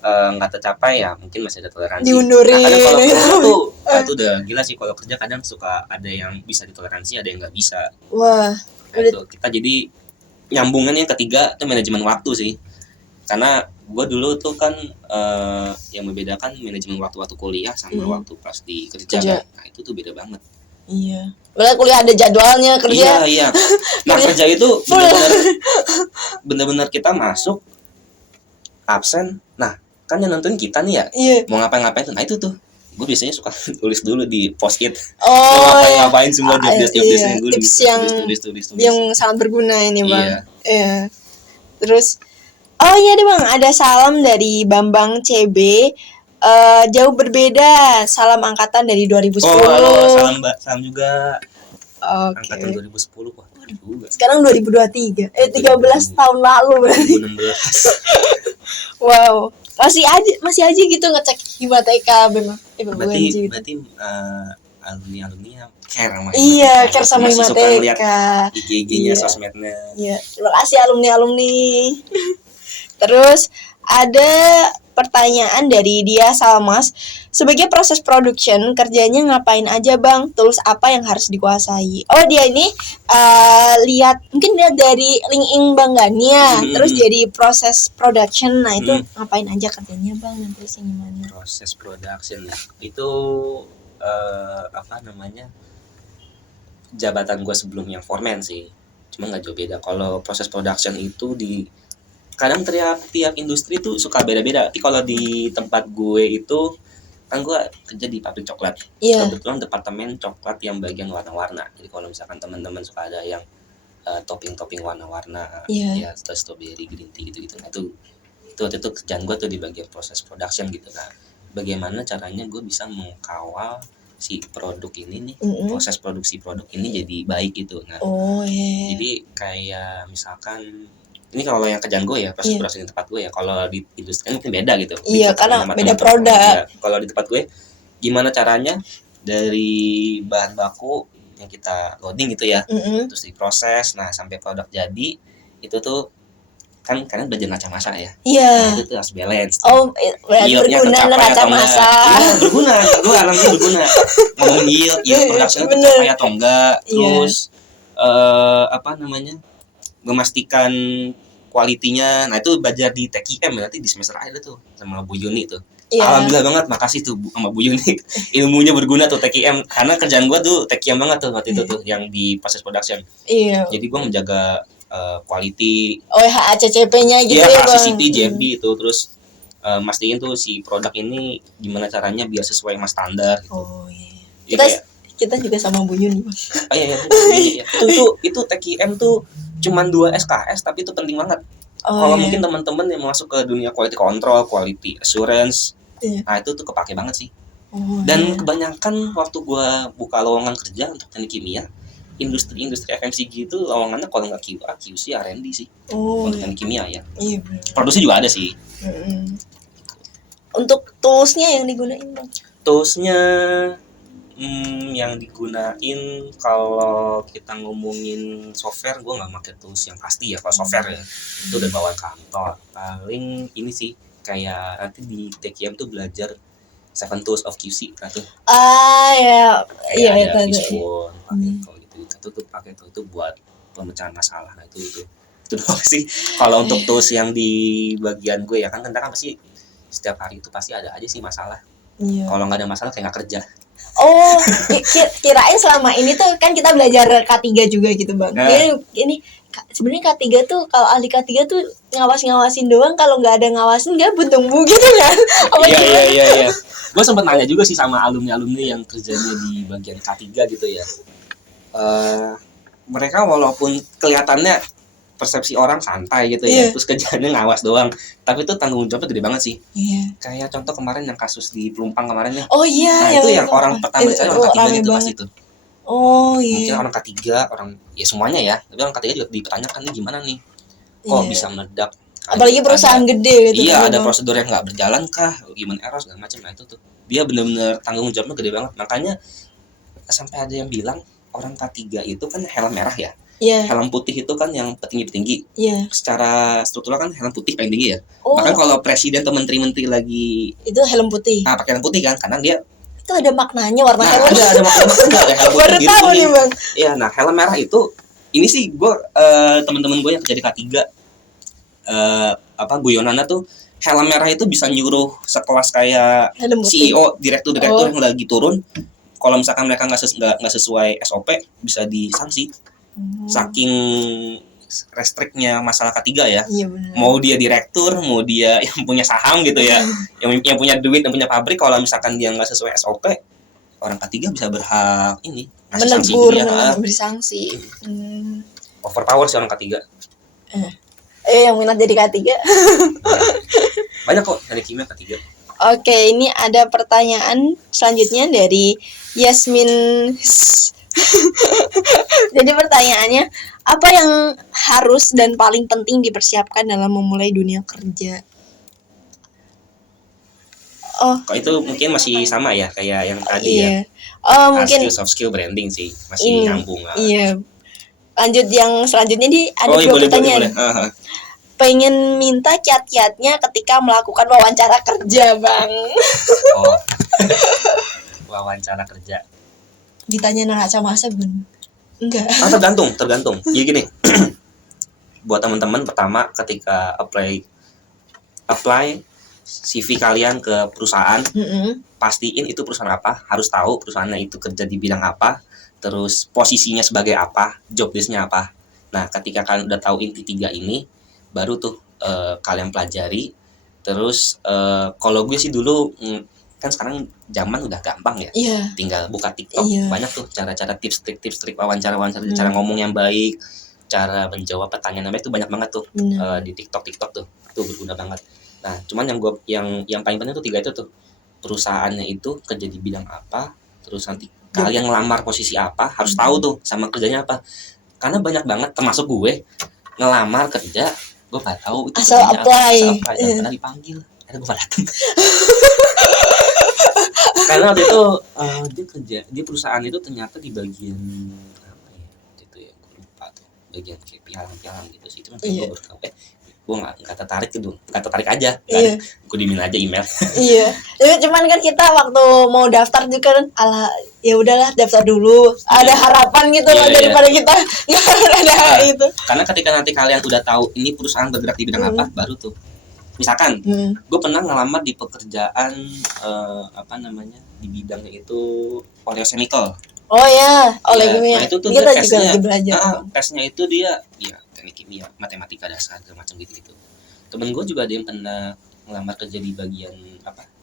nggak tercapai ya mungkin masih ada toleransi. Diundurin. Nah, kadang kalau kerja tuh itu udah gila sih, kalau kerja kadang suka ada yang bisa ditoleransi, ada yang nggak bisa. Wah. Nah, itu kita jadi nyambungan yang ketiga itu manajemen waktu sih. Karena gue dulu tuh kan yang membedakan manajemen waktu kuliah sama waktu pas di kerja. Kan? Nah itu tuh beda banget. Iya. Padahal kuliah ada jadwalnya, kerja. Iya. Nah kerja itu benar-benar kita masuk absen. Nah kan yang nonton kita nih ya. Iya. Mau ngapain tuh. Nah itu tuh gue biasanya suka tulis dulu di post-it. Ngapain semua job-desk-nya gue tips tulis. Yang sangat berguna ini bang. Iya. Terus iya deh bang, ada salam dari Bambang CB. Jauh berbeda, salam angkatan dari 2010. Halo, salam juga. Angkatan 2010 kok. Sekarang 2023. 13 tahun lalu berarti. 2016. Wow. Masih aja gitu ngecek Himateka memang. Berarti alumni care sama Himateka. Iya, care sama Himateka. IG-nya, sosmednya. Iya, terima kasih alumni. Terus ada pertanyaan dari dia Salmas. Sebagai proses production, kerjanya ngapain aja bang? Tools apa yang harus dikuasai? Oh dia ini mungkin lihat dari LinkedIn Bang Gania. Terus jadi proses production. Nah itu ngapain aja kerjanya bang? Nanti sih gimana? Proses production ya. Itu jabatan gue sebelum yang foreman sih. Cuma nggak jauh beda. Kalau proses production itu kadang tiap industri tuh suka beda-beda. Tapi kalau di tempat gue itu kan gue kerja di pabrik coklat. Kebetulan departemen coklat yang bagian warna-warna. Jadi kalau misalkan teman-teman suka ada yang topping warna-warna, ya strawberry, green tea gitu-gitu. Nah itu waktu itu kerjaan gue tuh di bagian proses production gitu. Nah bagaimana caranya gue bisa mengkawal si produk ini nih, proses produksi produk ini jadi baik gitu. Nah jadi kayak misalkan ini kalau yang kerjaan gue ya, proses produksi di tempat gue ya. Kalau di industri mungkin beda gitu. Iya, karena beda produk. Kalau di tempat gue, gimana caranya dari bahan baku yang kita loading gitu ya, terus diproses, nah sampai produk jadi, itu tuh kan kalian belajar neraca massa ya. Iya. Nah, itu tuh harus balance. Berarti berguna neraca massa. Iya, berguna. Gue alhamdulillah berguna. Ngomong yield production itu tercapai atau enggak. Terus memastikan kualitinya. Nah itu belajar di TKM berarti di semester akhir tuh sama Bu Yuni tuh. Alhamdulillah banget, makasih tuh sama Bu Yuni. Ilmunya berguna tuh TKM, karena kerjaan gue tuh TKM banget tuh waktu itu tuh yang di proses production. Jadi gue menjaga quality, HACCP-nya gitu ya Bang. HACCP, JFB itu, terus mastiin tuh si produk ini gimana caranya biar sesuai sama standar gitu. Kita juga sama Bu Yuni. Iya. Itu TKM tuh cuman 2 SKS tapi itu penting banget. Kalau mungkin teman-teman yang masuk ke dunia quality control, quality assurance, nah itu tuh kepake banget sih. Dan kebanyakan waktu gua buka lowongan kerja untuk teknik kimia, industri FMCG itu lowongannya kalau nggak QA, QC, R&D sih. Untuk teknik kimia ya. Iya. Produksi juga ada sih. Untuk toolsnya yang digunain bang? Toolsnya yang digunain kalau kita ngomongin software, gue nggak pakai tools yang pasti ya. Kalau software ya itu udah bawaan kantor. Paling ini sih kayak nanti di TKM tuh belajar 7 tools of QC nah tuh. Iya itu. Kalau gitu itu tuh pakai itu buat pemecahan masalah. Nah itu doang sih. Kalau untuk tools yang di bagian gue ya kan pasti setiap hari itu pasti ada aja sih masalah. Kalau nggak ada masalah kayak nggak kerja. Kirain selama ini tuh kan kita belajar K3 juga gitu bang. Ini sebenarnya K3 tuh kalau ahli K3 tuh ngawasin doang, kalau nggak ada ngawasin nggak buntung-buntung gitu kan? Iya. Gue sempat nanya juga sih sama alumni yang kerjanya di bagian K3 gitu ya. Mereka walaupun kelihatannya persepsi orang santai gitu ya, terus kerjaannya ngawas doang, tapi itu tanggung jawabnya gede banget sih. Kayak contoh kemarin yang kasus di Pelumpang kemarin ya. Oh iya, nah itu yang orang pertama dicari orang ketiga itu pas itu. Mungkin orang ketiga, orang ya semuanya ya, tapi orang ketiga juga dipertanyakan nih gimana nih kok bisa meledak, apalagi perusahaan gede gitu. Iya, ada prosedur yang nggak berjalan kah, gimana error segala macam. Nah itu tuh dia benar-benar tanggung jawabnya gede banget. Makanya sampai ada yang bilang orang K3 itu kan helm merah ya. Helm putih itu kan yang petinggi-petinggi. Secara struktural kan helm putih paling tinggi ya. Bahkan kalau presiden atau menteri-menteri lagi itu helm putih. Nah, pakai helm putih kan, karena dia itu ada maknanya warna helm. Ada maknanya ada helm putih. Baru tahu nih, Bang. Iya, nah helm merah itu ini sih gue teman-teman gue yang kerja di K3 guyonannya tuh helm merah itu bisa nyuruh sekelas kayak CEO, direktur yang lagi turun, kalau misalkan mereka nggak sesuai SOP bisa disanksi. Saking restriknya masalah K3 ya. Mau dia direktur, mau dia yang punya saham gitu ya, yang punya duit dan punya pabrik, kalau misalkan dia nggak sesuai SOP, orang K3 bisa berhak ini menegur, beri sanksi. Overpower sih orang K3. Yang minat jadi K3. Banyak kok dari kimia K3. Oke, ini ada pertanyaan selanjutnya dari Yasmin. Jadi pertanyaannya, apa yang harus dan paling penting dipersiapkan dalam memulai dunia kerja? Kok itu mungkin masih sama ya kayak yang tadi ya. Mungkin soft skill branding sih masih nyambung. Iya. Lanjut yang selanjutnya ada dua pertanyaan. Boleh. Pengen minta kiat-kiatnya ketika melakukan wawancara kerja, Bang. Wawancara kerja. Ditanya neraca masa Bun? Enggak. Tergantung. Jadi gini. Buat teman-teman pertama ketika apply CV kalian ke perusahaan, pastiin itu perusahaan apa, harus tahu perusahaannya itu kerja di bidang apa, terus posisinya sebagai apa, job desk-nya apa. Nah, ketika kalian udah tahu inti 3 ini, baru tuh kalian pelajari. Terus kalau gue sih dulu kan sekarang zaman udah gampang ya, tinggal buka TikTok, banyak tuh cara-cara tips trik wawancara, cara ngomong yang baik, cara menjawab pertanyaan yang baik, tuh banyak banget tuh di TikTok tuh berguna banget. Nah, cuman yang paling penting tuh 3 itu tuh, perusahaannya itu kerja di bidang apa, terus nanti kalian ngelamar posisi apa, harus tahu tuh sama kerjanya apa. Karena banyak banget, termasuk gue ngelamar kerja, gue gak tahu itu asal apply, jangan pernah dipanggil, gue gak datang. Karena waktu itu dia kerja di perusahaan itu ternyata di bagian apa ya gitu ya, gue lupa tuh, bagian kayak pialang gitu sih. Cuman gue baru tahu gue nggak tertarik aja, gue dimin aja email. Cuman kan kita waktu mau daftar juga kan, ya udahlah daftar dulu, ada harapan gitu loh, daripada kita nggak ada itu. Karena ketika nanti kalian udah tahu ini perusahaan bergerak di bidang apa, baru tuh misalkan gue pernah ngelamar di pekerjaan di bidangnya itu oleochemical. Kimia. Itu tuh kita tesnya, juga lagi belajar. Tesnya itu dia teknik kimia, matematika dasar segala macam gitu. Temen gue juga ada yang pernah ngelamar kerja di bagian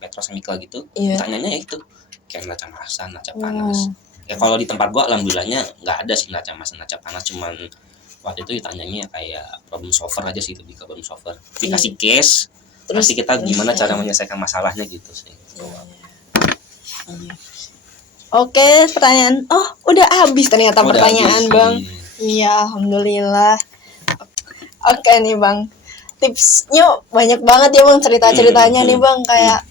petrochemical gitu. Tanyanya ya itu kayak neraca massa, neraca panas. Ya kalau di tempat gue alhamdulillahnya nggak ada sih neraca massa, neraca panas, cuman waktu itu ditanyanya kayak problem solver aja sih, lebih ke problem solver. Dikasih case, terus kita gimana cara menyelesaikan masalahnya gitu sih. Oke, pertanyaan. Udah habis ternyata pertanyaan, Bang. Iya, alhamdulillah. Oke nih, Bang. Tipsnya banyak banget ya, Bang, cerita-ceritanya nih, Bang, kayak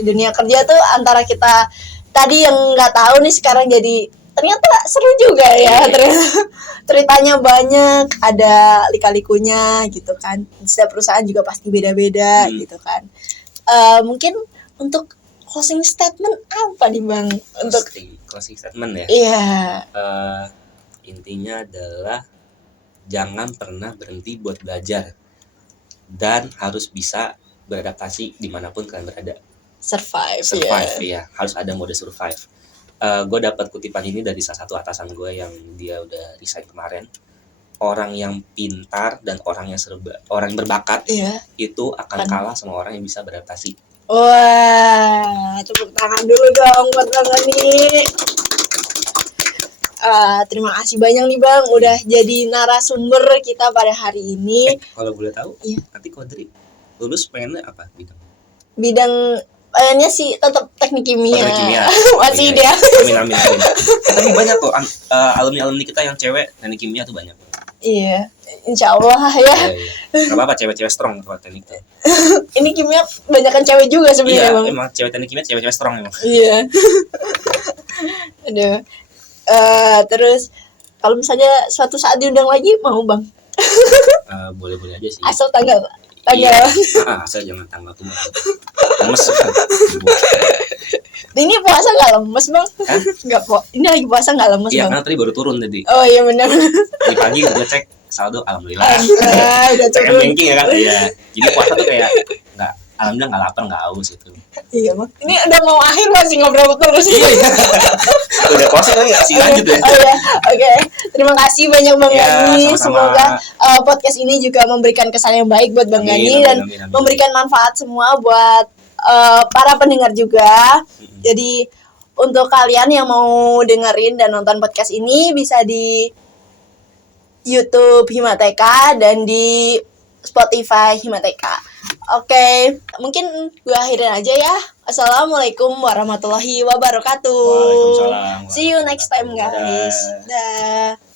dunia kerja tuh antara kita tadi yang nggak tahu nih sekarang jadi ternyata seru juga ya. Ternyata ceritanya banyak, ada lika-likunya gitu kan. Setiap perusahaan juga pasti beda-beda gitu kan. Mungkin untuk closing statement apa nih, Bang? Untuk closing statement ya? Iya. Intinya adalah jangan pernah berhenti buat belajar dan harus bisa beradaptasi dimanapun kalian berada. Survive ya. Harus ada mode survive. Gue dapat kutipan ini dari salah satu atasan gue yang dia udah resign kemarin. Orang yang pintar dan orang yang berbakat itu akan kalah sama orang yang bisa beradaptasi. Wah, tepuk tangan dulu dong buat Bang Andi. Terima kasih banyak nih Bang udah jadi narasumber kita pada hari ini. Kalau boleh tahu, Iya. nanti Kodri lulus pengennya apa Bidang pengennya sih tetap teknik kimia. Teknik kimia. Masih Iya, dia. Amin. Tapi banyak kok alumni kita yang cewek teknik kimia tuh banyak. Iya, insya Allah ya. Iya. Gak apa-apa, cewek-cewek strong kalau teknik tuh. Ini kimia banyakan cewek juga sebenarnya Iya, Bang. emang cewek teknik kimia cewek-cewek strong emang. Iya. Aduh. Terus kalau misalnya suatu saat diundang lagi mau Bang? Boleh-boleh aja sih. Asal tanggal. Iya. Asal jangan tanggal tua. Lemes kan. Ini puasa nggak lemes Bang? Nggak Ini lagi puasa nggak lemes Iya, Bang? karena tadi baru turun tadi. Oh iya benar. Di pagi gue cek saldo alhamdulillah. Udah Cek turun. banking ya kan. Iya. Jadi puasa tuh kayak nggak, alhamdulillah nggak lapar nggak haus itu. Iya Bang. Ini udah mau akhir masih ngobrol terus. Udah puasa kan nggak sih lanjut ya. Oh ya, oke. Terima kasih banyak Bang Ya, Gani. sama-sama. Semoga podcast ini juga memberikan kesan yang baik buat Bang Gani dan Amin. memberikan manfaat semua buat para pendengar juga. Jadi untuk kalian yang mau dengerin dan nonton podcast ini bisa di YouTube Himateka dan di Spotify Himateka. Oke, mungkin gue akhirin aja ya. Assalamualaikum warahmatullahi wabarakatuh. Waalaikumsalam. See you next time guys. Dah.